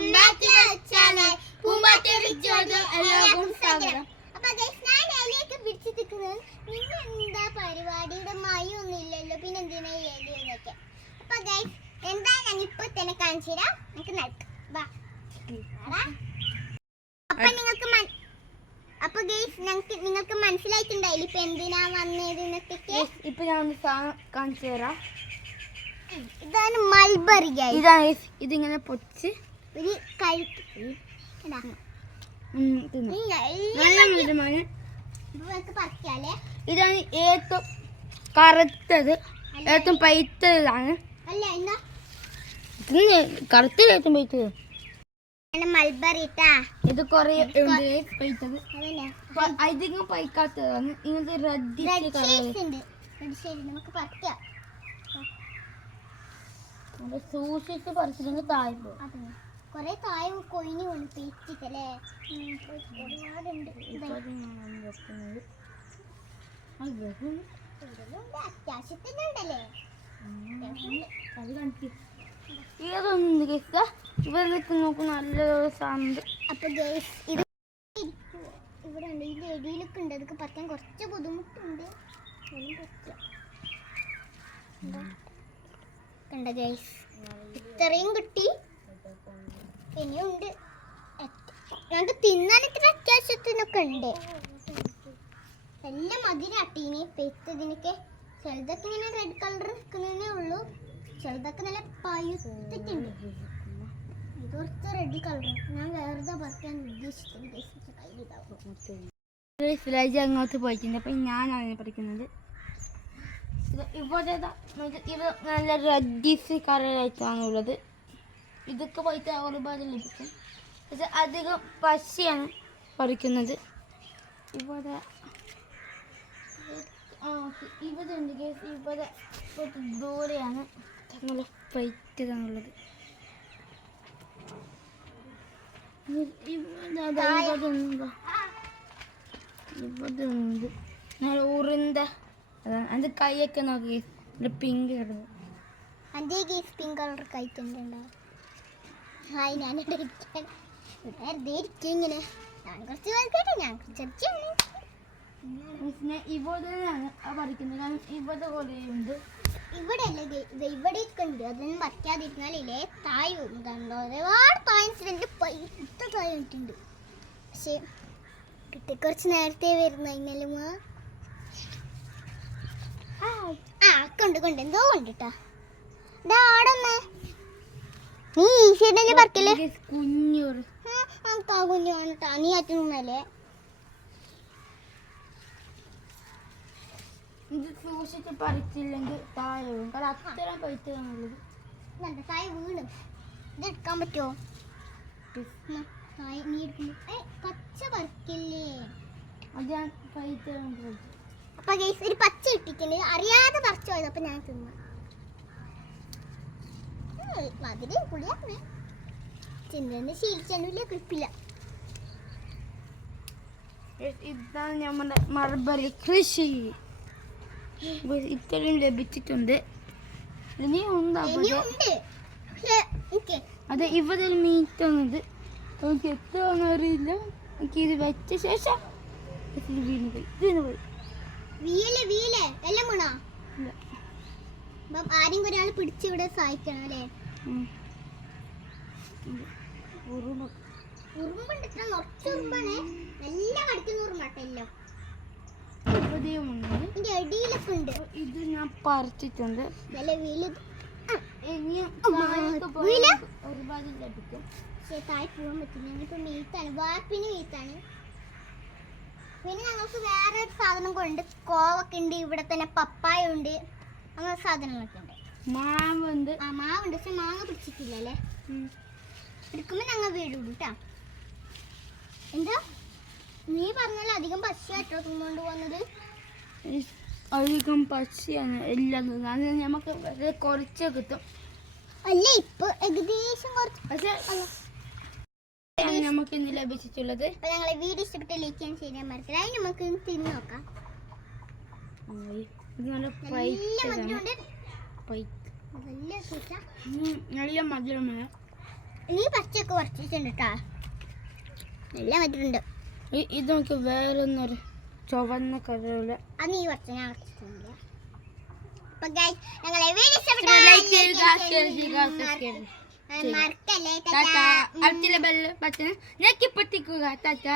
ഉണ്ടാക്കി വെച്ചാണ്. പൂമ്പാറ്റ വിളിച്ചോട് എല്ലാവർക്കും സ്വാഗതം അപ്പൊ guys, ഞാൻ ഇലയൊക്കെ പിടിച്ച് നിൽക്കുന്നത്. നിങ്ങൾ എന്താ പരിപാടി ഇവിടെ മയൊന്നും ഇല്ലല്ലോ പിന്നെ എന്തിനാ അപ്പൊ ഗൈസ് എന്താ ഞാൻ ഇപ്പൊ തന്നെ കാണിച്ചു തരാം. നമുക്ക് നടക്കാം. അപ്പൊ നിങ്ങൾക്ക് അപ്പൊ ഗൈസ് ഞങ്ങൾക്ക് നിങ്ങൾക്ക് മനസ്സിലായിട്ടുണ്ടായില്ല ഇപ്പൊ എന്തിനാ വന്നത് എന്നൊക്കെ? ഇപ്പൊ ഞാൻ കാണിച്ചു തരാം. ഇതാണ് മൾബറി ഗൈസ് ഇതാണ് guys. ഇതിങ്ങനെ പൊടിച്ച് ഒരു കഴുത്ത് നല്ല ഇതാണ് ഏറ്റവും കറുത്തത്. ഏറ്റവും പൈത്തതാണ്. കറുത്തത് ഏറ്റവും പൈത്തത്. മൾബറി ഇട്ടാ ഇത് കൊറേ പൈത്തത്. അധികം പൈക്കാത്തതാണ്. ഇങ്ങനത്തെ റെഡ് നമുക്ക് പറിക്കാം. സൂക്ഷിച്ച് പറിച്ചിട്ടുണ്ട് താഴെ പോകും കൊറേ കായ കൊയിന് കൊണ്ട് പീച്ചിട്ടല്ലേ ഒരുപാടുണ്ട് ഇപ്പൊ ഇതാ. അത് ഞാൻ വെക്കുന്നത്. ആ, വെറും ഇതിലുണ്ട് അത്യാവശ്യത്തിനുണ്ടല്ലേ അത് കാണിക്ക്. ഏതൊന്നും കേൾക്ക ഇവരിലേക്ക് നോക്കും നല്ല സാധനം അപ്പൊ ഇത്? ഇവിടെ ഉണ്ട്. ഇതിന്റെ എടിയിലൊക്കെ ഉണ്ട്. അതൊക്കെ പറ്റാൻ കുറച്ച് ബുദ്ധിമുട്ടുണ്ട്? കണ്ട ഗൈസ് ഇത്രയും കിട്ടി. ഇനിയുണ്ട്. ഞങ്ങൾക്ക് തിന്നാൻ ഇത്ര അത്യാവശ്യത്തിനൊക്കെ ഉണ്ട്. എല്ലാം മധുരാട്ടീനി പെയ്ത്തതിനൊക്കെ ചിലതൊക്കെ ഇങ്ങനെ റെഡ് കളർ നിൽക്കുന്നതേ ഉള്ളൂ. ചിലതൊക്കെ നല്ല പഴുത്തിട്ടുണ്ട് കുറച്ച് റെഡ് കളർ ഞാൻ വേറെ പറയാൻ ഉദ്ദേശിച്ചത് അങ്ങോട്ട് പോയിട്ടുണ്ട്. അപ്പം ഞാനാണ് പഠിക്കുന്നത് ഇത് ഇവിടെ നല്ല റെഡിസ് കളറായിട്ടാണ് ഉള്ളത്. ഇതൊക്കെ പോയിട്ട് ഒരുപാട് ലഭിക്കും. ഇത് അധികം പശയാണ് പറിക്കുന്നത്. ഇവിടെ ഇവിടെ ഉണ്ട് കേസ് ഇവിടെ കുറച്ച് ദൂരെയാണ്. തങ്ങളെ ഫൈറ്റ് തന്നുള്ളത് ഇവിടെ ഉണ്ട്. നല്ല ഉറുന്ത. അതാണ് അത് കൈയൊക്കെ നോക്കി പിങ്ക് കിടന്നു അതേ കേസ് പിങ്ക് കളർ കഴിക്കുന്നുണ്ടോ ഹായ് ഞാൻ ഇവിടെ ഇരിക്കാൻ വെറുതെ ഇരിക്കും ഇങ്ങനെ ഞാൻ കുറച്ച് വലുതായിട്ട് ഞാൻ പിന്നെ ഇവിടെയാണ് പറിക്കുന്നത് ഇവിടെ കുറേ ഉണ്ട്. ഇവിടെ അല്ലേ ഇവിടെയൊക്കെ ഉണ്ട് അതൊന്നും പറ്റാതിരുന്നാലില്ലേ തായ് കണ്ടോ? ഒരുപാട് തായ്സിലുണ്ട് പൈത്ത തായ് ഇട്ടുണ്ട് പക്ഷേ കിട്ടി. കുറച്ച് നേരത്തെ വരുന്ന ഇന്നലും ആ കൊണ്ട് കൊണ്ട്. എന്തോ കൊണ്ടിട്ടാ. ഇതാ ആടൊന്ന് നീ ഈസിയായിട്ടല്ലേ പറക്കല്ലേ? ഇത് കുഞ്ഞൊരു നമുക്ക് ആ കുഞ്ഞു വേണ്ടിട്ടാ നീ ഇത് സൂക്ഷിച്ച് പറിച്ചില്ലെങ്കിൽ താഴെ വീഴും. കാരണം അത്രയും പൈത്തതാണുള്ളത് നല്ല തായ് വീണ്? ഇത് എടുക്കാൻ പറ്റുമോ എന്നാ, തായ് നീ എടുക്കുന്നു ഏ പച്ച പറിക്കില്ലേ? അത് ഞാൻ പൈത്തതാണ് അപ്പൊ ഒരു പച്ച ഇട്ടിട്ടുണ്ട് അറിയാതെ പറിച്ചു പോയത് അപ്പൊ ഞാൻ തിന്നു. മതിരി പുളിയാണ്. തിന്നു ശീലിച്ചൊന്നുമില്ല കിട്ടില്ല ഇതാണ് നമ്മുടെ മർബറി കൃഷി. ഇത്രയും ലഭിച്ചിട്ടുണ്ട്. ഇനി ഉണ്ടാവും ഇനിയുണ്ട്. പക്ഷേ ഓക്കെ. അത് ഇവിടെ ഒരു മീറ്റ് വന്നത് എനിക്ക് എത്രയാണെന്ന് അറിയില്ല. എനിക്ക് ഇത് വെച്ച ശേഷം വീണ് പോയി പോയി വീൽ വീൽ എല്ലാം വീണോ? ആരെങ്കിലും ഒരാൾ പിടിച്ച് ഇവിടെ സഹായിക്കണം അല്ലേ? ഉറുമ്പ്. ഉറുമ്പുണ്ട്. ഇത്ര നിറച്ച് ഉറുമ്പാണ്. നല്ല കടിക്കുന്ന ഉറുമ്പാട്ടല്ലോ ഇവിടെയും ഉണ്ട് ഇതിന്റെ അടിയിലൊക്കെ ഉണ്ട് ഇത് ഞാൻ പറിച്ചിട്ടുണ്ട്. നല്ല ഒരുപാട് ലഭിക്കും. പക്ഷേ താഴെ പോകാൻ പറ്റില്ല പിന്നെ ഞങ്ങൾക്ക് വേറെ ഒരു സാധനം കൊണ്ട് കോവൊക്കെ ഉണ്ട്. ഇവിടെ തന്നെ പപ്പായ ഉണ്ട്. അങ്ങനെ സാധനങ്ങളൊക്കെ ഉണ്ട്. മാവുണ്ട്. ആ മാവുണ്ട്. പക്ഷെ മാങ്ങ പിടിച്ചിട്ടില്ല അല്ലേ ഉം. എടുക്കുമ്പോൾ ഞങ്ങൾ വീടും വിടും കേട്ടോ എന്താ? നീ പറഞ്ഞല്ലോ അധികം പശയായിട്ടോ തിന്നുകൊണ്ട് പോകുന്നത്? അധികം പച്ചയാണ് എല്ലാം അത് നമുക്ക് കുറച്ച് കിട്ടും. അല്ല ഇപ്പൊ ഏകദേശം കുറച്ച് പക്ഷെ നമുക്ക് ഇന്ന് ലഭിച്ചിട്ടുള്ളത്. അപ്പൊ ഞങ്ങളെ വീഡിയോ ഇഷ്ടപ്പെട്ട ലൈക്ക് ചെയ്യാൻ ശരിയാൻ അതിന് നമുക്ക് തിന്നു നോക്കാം. നല്ല മധുരമുണ്ട്. പൈറ്റ് നല്ല മധുരമാണ് നീ പച്ചയൊക്കെ കുറച്ചിട്ടുണ്ട് കേട്ടോ നല്ല മധുരമുണ്ട്. ഇത് നമുക്ക് വേറൊന്നൊരു ചുവന്ന കരയിൽ അത് നീ കുറച്ച് ഞാൻ കുറച്ചിട്ടുണ്ട് മറക്കല്ലേ അടുത്തുള്ള ബെല്ല് ബട്ടൺ ഞെക്കി പൊട്ടിക്കുക ടാറ്റ